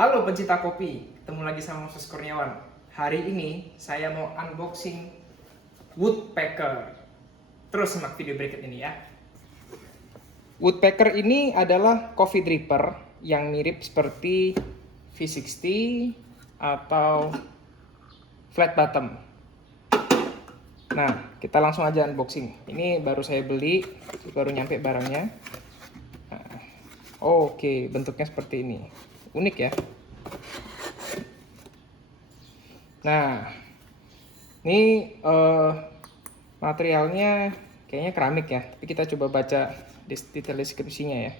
Halo pencinta kopi, ketemu lagi sama Mas Kurniawan. Hari ini saya mau unboxing Woodpecker. Terus simak video berikut ini ya. Woodpecker ini adalah coffee dripper yang mirip seperti V60 atau flat bottom. Nah, kita langsung aja unboxing. Ini baru saya beli, baru nyampe barangnya. Nah, oke, bentuknya seperti ini. Unik ya. Nah, ini materialnya kayaknya keramik ya. Tapi kita coba baca detail deskripsinya ya.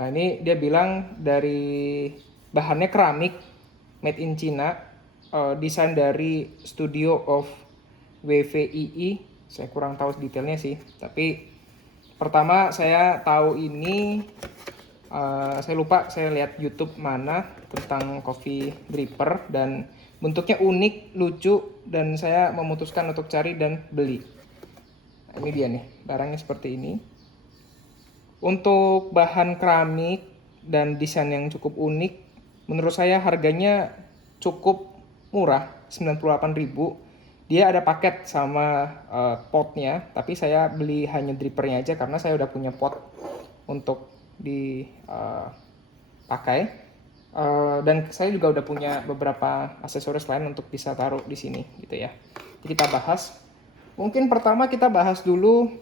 Nah, ini dia bilang dari bahannya keramik, made in China, desain dari Studio of WVII. Saya kurang tahu detailnya sih. Tapi pertama saya tahu ini, saya lupa saya lihat YouTube mana tentang coffee dripper dan bentuknya unik, lucu, dan saya memutuskan untuk cari dan beli. Nah, ini dia nih, barangnya seperti ini. Untuk bahan keramik dan desain yang cukup unik, menurut saya harganya cukup murah, 98.000. Dia ada paket sama potnya, tapi saya beli hanya drippernya aja karena saya udah punya pot untuk dipakai. Dan saya juga udah punya beberapa aksesoris lain untuk bisa taruh di sini gitu ya. Jadi kita bahas. Mungkin pertama kita bahas dulu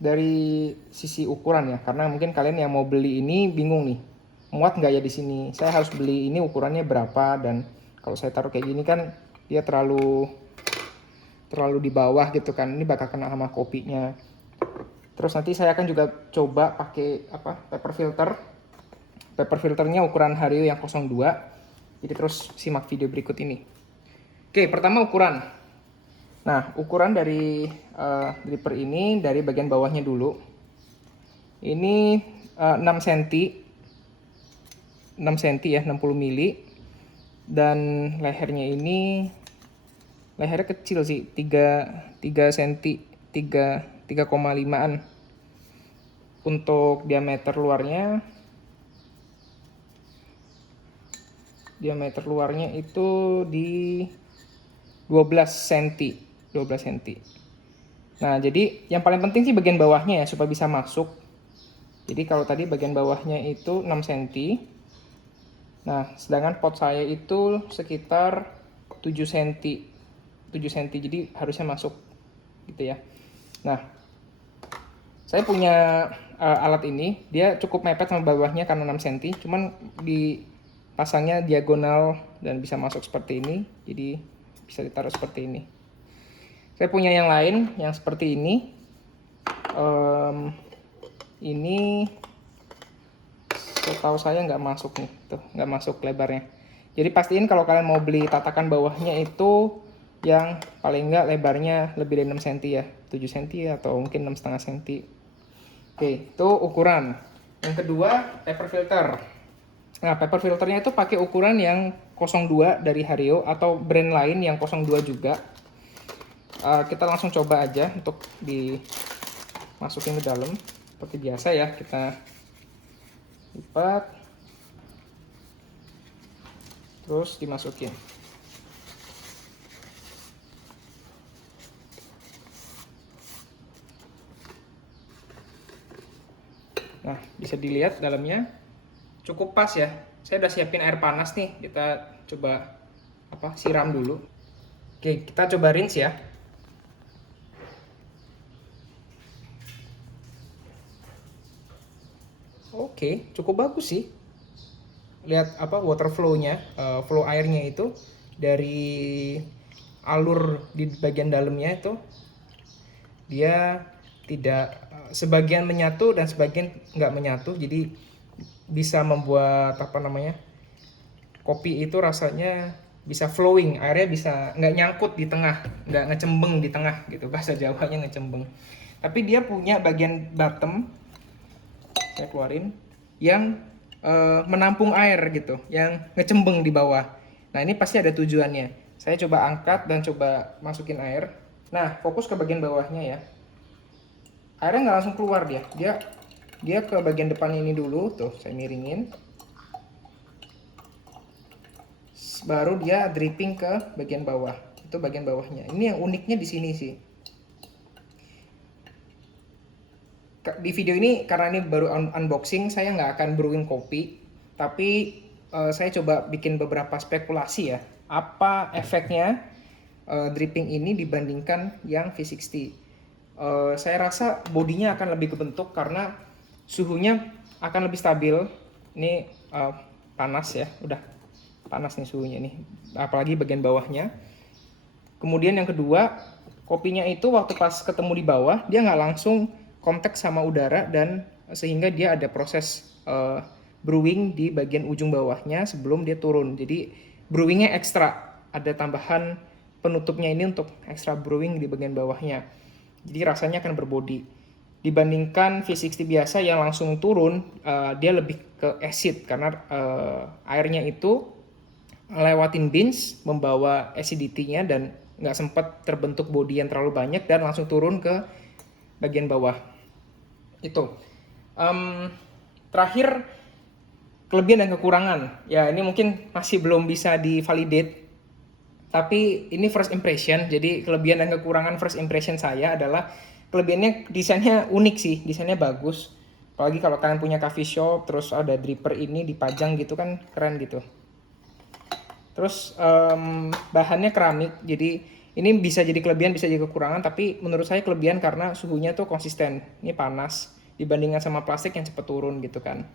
dari sisi ukuran ya, karena mungkin kalian yang mau beli ini bingung nih, muat nggak ya di sini. Saya harus beli ini ukurannya berapa, dan kalau saya taruh kayak gini kan dia terlalu di bawah gitu kan, ini bakal kena sama kopinya. Terus nanti saya akan juga coba pakai paper filter. Paper filternya ukuran Hario yang 02. Jadi terus simak video berikut ini. Oke, pertama ukuran. Nah, ukuran dari dripper ini dari bagian bawahnya dulu. Ini 6 cm. 6 cm ya, 60 mili. Dan lehernya ini lehernya kecil sih, 3 cm, 3,5an. Untuk diameter luarnya itu di 12 cm. Nah, jadi yang paling penting sih bagian bawahnya ya, supaya bisa masuk. Jadi kalau tadi bagian bawahnya itu 6 cm. Nah, sedangkan pot saya itu sekitar 7 cm. 7 cm, jadi harusnya masuk gitu ya. Nah, saya punya alat ini, dia cukup mepet sama bawahnya karena 6 cm, cuman dipasangnya diagonal dan bisa masuk seperti ini, jadi bisa ditaruh seperti ini. Saya punya yang lain yang seperti ini. Ini setahu saya nggak masuk nih, tuh nggak masuk lebarnya. Jadi pastiin kalau kalian mau beli tatakan bawahnya itu yang paling nggak lebarnya lebih dari 6 cm ya, 7 cm atau mungkin 6,5 cm. Oke, itu ukuran. Yang kedua, paper filter. Nah, paper filternya itu pakai ukuran yang 02 dari Hario atau brand lain yang 02 juga. Kita langsung coba aja untuk dimasukin ke dalam. Seperti biasa ya, kita lipat, terus dimasukin. Nah, bisa dilihat dalamnya cukup pas ya. Saya udah siapin air panas nih, kita coba siram dulu. Oke, kita coba rinse ya. Oke, cukup bagus sih. Lihat water flow-nya, flow airnya itu dari alur di bagian dalamnya itu dia tidak sebagian menyatu dan sebagian nggak menyatu, jadi bisa membuat kopi itu rasanya bisa flowing, airnya bisa nggak nyangkut di tengah, nggak ngecembeng di tengah gitu, bahasa Jawanya ngecembeng. Tapi dia punya bagian bottom, saya keluarin, yang menampung air gitu, yang ngecembeng di bawah. Nah, ini pasti ada tujuannya. Saya coba angkat dan coba masukin air. Nah, fokus ke bagian bawahnya ya. Airnya nggak langsung keluar, dia dia ke bagian depan ini dulu, tuh saya miringin. Baru dia dripping ke bagian bawah. Itu bagian bawahnya. Ini yang uniknya di sini sih. Di video ini karena ini baru unboxing, saya nggak akan brewing kopi, tapi saya coba bikin beberapa spekulasi ya. Apa efeknya dripping ini dibandingkan yang V60? Saya rasa bodinya akan lebih kebentuk karena suhunya akan lebih stabil. Ini panas ya, udah panas nih suhunya nih, apalagi bagian bawahnya. Kemudian yang kedua, kopinya itu waktu pas ketemu di bawah dia nggak langsung kontak sama udara, dan sehingga dia ada proses brewing di bagian ujung bawahnya sebelum dia turun. Jadi brewingnya ekstra, ada tambahan penutupnya ini untuk ekstra brewing di bagian bawahnya. Jadi rasanya akan berbody. Dibandingkan V60 biasa yang langsung turun, dia lebih ke acid karena airnya itu lewatin beans membawa acidity-nya dan nggak sempat terbentuk body yang terlalu banyak dan langsung turun ke bagian bawah. Itu terakhir, kelebihan dan kekurangan ya, ini mungkin masih belum bisa divalidate, tapi ini first impression. Jadi kelebihan dan kekurangan first impression saya adalah, kelebihannya desainnya unik sih, desainnya bagus, apalagi kalau kalian punya coffee shop terus ada dripper ini dipajang gitu kan keren gitu. Terus bahannya keramik, jadi ini bisa jadi kelebihan bisa jadi kekurangan, tapi menurut saya kelebihan karena suhunya tuh konsisten. Ini panas dibandingkan sama plastik yang cepat turun gitu kan.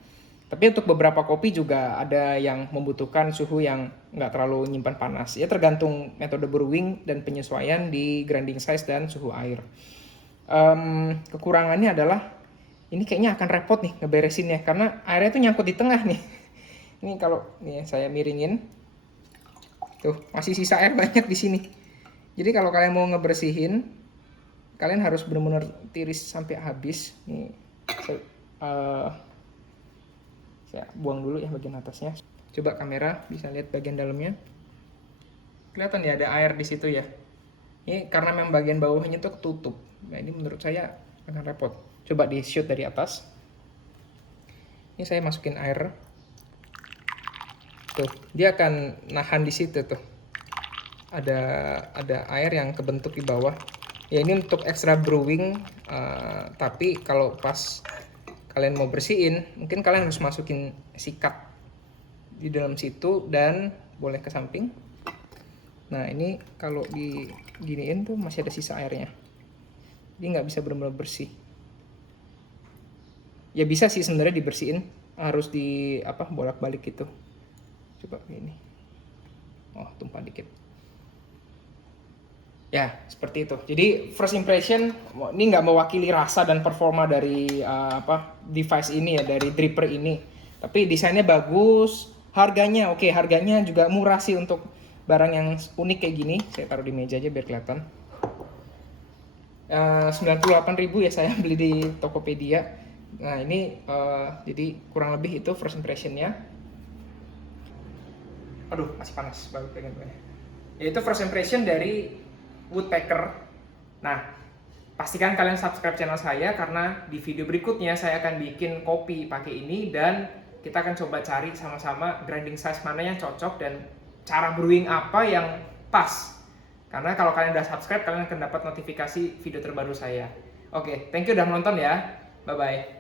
Tapi untuk beberapa kopi juga ada yang membutuhkan suhu yang nggak terlalu nyimpan panas. Ya tergantung metode brewing dan penyesuaian di grinding size dan suhu air. Kekurangannya adalah ini kayaknya akan repot nih ngeberesinnya karena airnya tuh nyangkut di tengah nih. Ini kalau nih saya miringin, tuh masih sisa air banyak di sini. Jadi kalau kalian mau ngebersihin, kalian harus benar-benar tiris sampai habis. Nih, saya buang dulu ya bagian atasnya. Coba kamera bisa lihat bagian dalamnya. Kelihatan ya ada air di situ ya. Ini karena memang bagian bawahnya tuh ketutup. Nah ini menurut saya akan repot. Coba di shoot dari atas. Ini saya masukin air. Tuh, dia akan nahan di situ tuh. Ada air yang kebentuk di bawah. Ya ini untuk extra brewing, tapi kalau pas kalian mau bersihin, mungkin kalian harus masukin sikat di dalam situ dan boleh ke samping. Nah ini kalau diginiin tuh masih ada sisa airnya, jadi nggak bisa benar-benar bersih. Ya bisa sih sebenarnya dibersihin, harus di bolak-balik gitu. Coba ini, oh tumpah dikit. Ya seperti itu. Jadi first impression ini nggak mewakili rasa dan performa dari device ini ya, dari dripper ini. Tapi desainnya bagus, harganya oke, harganya juga murah sih untuk barang yang unik kayak gini. Saya taruh di meja aja biar kelihatan. 98.000 ya saya beli di Tokopedia. Nah ini jadi kurang lebih itu first impressionnya. Aduh masih panas, baru pengen gue. Itu first impression dari Woodpecker. Nah, pastikan kalian subscribe channel saya karena di video berikutnya saya akan bikin kopi pakai ini dan kita akan coba cari sama-sama grinding size mana yang cocok dan cara brewing apa yang pas. Karena kalau kalian udah subscribe, kalian akan dapat notifikasi video terbaru saya. Oke, thank you udah menonton ya. Bye-bye.